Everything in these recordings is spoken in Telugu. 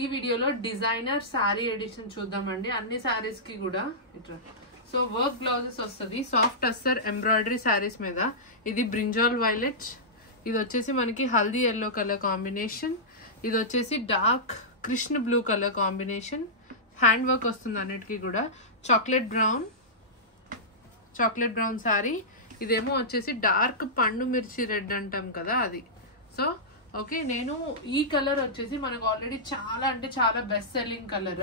ఈ వీడియోలో డిజైనర్ శారీ ఎడిషన్ చూద్దామండి. అన్ని శారీస్ కి కూడా ఇట్లా సో వర్క్ బ్లౌజెస్ వస్తుంది. సాఫ్ట్ టస్సర్ ఎంబ్రాయిడరీ శారీస్ మీద. ఇది బ్రింజాల్ వైలెట్, ఇది వచ్చేసి మనకి హల్దీ ఎల్లో కలర్ కాంబినేషన్, ఇది వచ్చేసి dark Krishna blue colour combination. Hand work వస్తుంది అన్నిటికీ కూడా. Chocolate brown sari. ఇదేమో వచ్చేసి డార్క్ పండు మిర్చి రెడ్ అంటాం కదా అది. సో ఓకే, నేను ఈ కలర్ వచ్చేసి మనకు ఆల్రెడీ చాలా అంటే చాలా బెస్ట్ సెల్లింగ్ కలర్.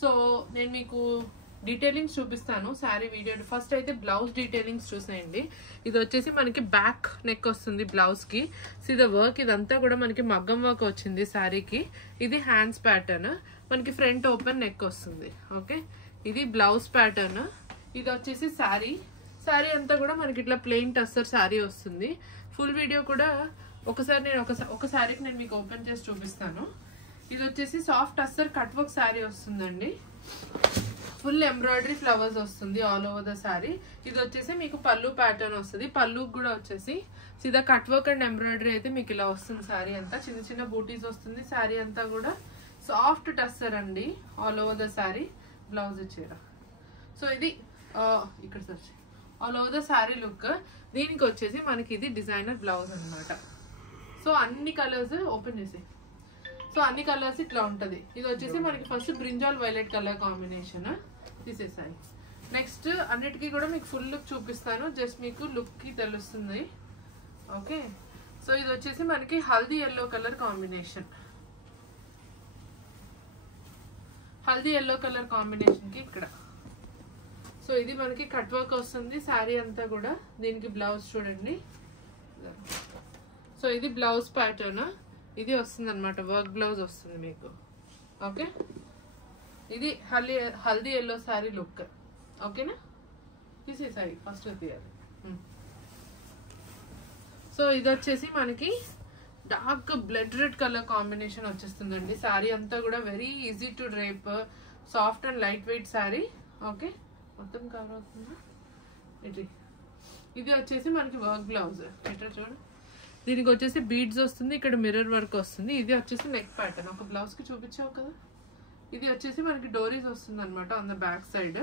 సో నేను మీకు డీటెయిలింగ్స్ చూపిస్తాను శారీ వీడియో. ఫస్ట్ అయితే బ్లౌజ్ డీటెయిలింగ్స్ చూసేయండి. ఇది వచ్చేసి మనకి బ్యాక్ నెక్ వస్తుంది బ్లౌజ్ కి. సీదా వర్క్ ఇదంతా కూడా మనకి మగ్గం వర్క్ వచ్చింది శారీకి. ఇది హ్యాండ్స్ ప్యాటర్న్, మనకి ఫ్రంట్ ఓపెన్ నెక్ వస్తుంది. ఓకే, ఇది బ్లౌజ్ ప్యాటర్న్. ఇది వచ్చేసి శారీ అంతా కూడా మనకి ఇట్లా ప్లెయిన్ టస్సర్ శారీ వస్తుంది. ఫుల్ వీడియో కూడా ఒకసారి నేను ఒక శారీకి నేను మీకు ఓపెన్ చేసి చూపిస్తాను. ఇది వచ్చేసి soft tussar cut work sari వస్తుందండి. ఫుల్ ఎంబ్రాయిడరీ ఫ్లవర్స్ వస్తుంది ఆల్ ఓవర్ ద శారీ. ఇది వచ్చేసి మీకు పళ్ళు ప్యాటర్న్ వస్తుంది. పళ్ళుకి కూడా వచ్చేసి సీదా కట్ వర్క్ అండ్ ఎంబ్రాయిడరీ అయితే మీకు ఇలా వస్తుంది. శారీ అంతా చిన్న చిన్న బూటీస్ వస్తుంది. శారీ అంతా కూడా సాఫ్ట్ టస్సర్ అండి all over the sari. Blouse చీర. సో ఇది ఇక్కడ search all over the sari look. దీనికి వచ్చేసి మనకి ఇది డిజైనర్ బ్లౌజ్ అనమాట. సో అన్ని కలర్స్ ఓపెన్ చేసి సో అన్ని కలర్స్ ఇట్లా ఉంటది. ఇది వచ్చేసి మనకి first brinjal violet colour combination తీసేసాయి. నెక్స్ట్ అన్నిటికీ కూడా మీకు ఫుల్ లుక్ చూపిస్తాను, జస్ట్ మీకు లుక్ కి తెలుస్తుంది. ఓకే, సో ఇది వచ్చేసి మనకి haldi yellow colour combination. Haldi yellow colour combination కి ఇక్కడ సో ఇది మనకి కట్ వర్క్ వస్తుంది శారీ అంతా కూడా. దీనికి బ్లౌజ్ చూడండి. సో ఇది బ్లౌజ్ ప్యాటర్న్, ఇది వస్తుంది అనమాట. వర్క్ బ్లౌజ్ వస్తుంది మీకు. ఓకే, ఇది హల్దీ ఎల్లో శారీ లుక్. ఓకేనా, తీసేసాయి ఫస్ట్ తీయాలి. సో ఇది వచ్చేసి మనకి dark blood red colour combination వచ్చేస్తుందండి. శారీ అంతా కూడా very easy to drape, soft and light weight sari. Okay, మొత్తం కవర్ అవుతుందా? ఇది వచ్చేసి మనకి వర్క్ బ్లౌజ్. ఎట్లా చూడండి, దీనికి వచ్చేసి బీడ్స్ వస్తుంది, ఇక్కడ మిర్రర్ వర్క్ వస్తుంది. ఇది వచ్చేసి నెక్ ప్యాటర్న్. ఒక బ్లౌజ్ కి చూపించావు కదా. ఇది వచ్చేసి మనకి డోరీస్ వస్తుంది అనమాట ఆన్ ద బ్యాక్ సైడ్.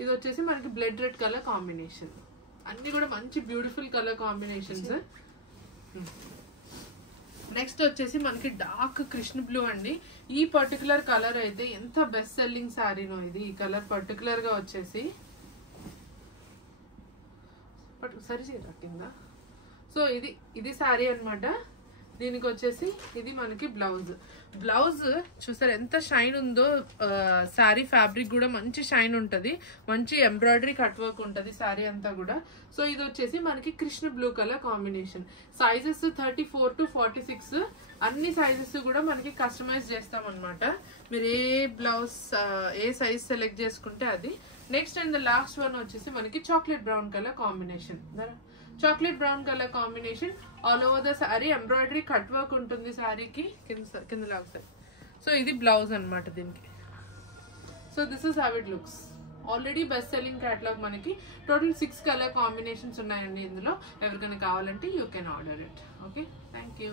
ఇది వచ్చేసి మనకి బ్లడ్ రెడ్ కలర్ కాంబినేషన్. అన్ని కూడా మంచి బ్యూటిఫుల్ కలర్ కాంబినేషన్స్. నెక్స్ట్ వచ్చేసి మనకి డార్క్ కృష్ణ బ్లూ అండి. ఈ పర్టికులర్ కలర్ అయితే ఎంత బెస్ట్ సెల్లింగ్ శారీనో ఇది. ఈ కలర్ పర్టికులర్ గా వచ్చేసి సరి కింద. సో ఇది శారీ అనమాట. దీనికి వచ్చేసి ఇది మనకి బ్లౌజ్ చూసారు ఎంత షైన్ ఉందో. శారీ ఫ్యాబ్రిక్ కూడా మంచి షైన్ ఉంటది, మంచి ఎంబ్రాయిడరీ కట్ వర్క్ ఉంటది శారీ అంతా కూడా. సో ఇది వచ్చేసి మనకి Krishna blue colour combination. Sizes 34 to 46 అన్ని సైజెస్ కూడా మనకి కస్టమైజ్ చేస్తాం అనమాట. మీరు ఏ సైజ్ సెలెక్ట్ చేసుకుంటే అది. Next and the last one వచ్చేసి మనకి chocolate brown colour combination. Chocolate brown colour combination all over the sari. Embroidery cut work ఉంటుంది శారీకి కింద లాగుతాయి. సో ఇది బ్లౌజ్ అనమాట దీనికి. So this is how it looks. Already best selling catalogue. మనకి టోటల్ 6 కలర్ కాంబినేషన్స్ ఉన్నాయండి ఇందులో. ఎవరికైనా కావాలంటే you can order it. Okay, thank you.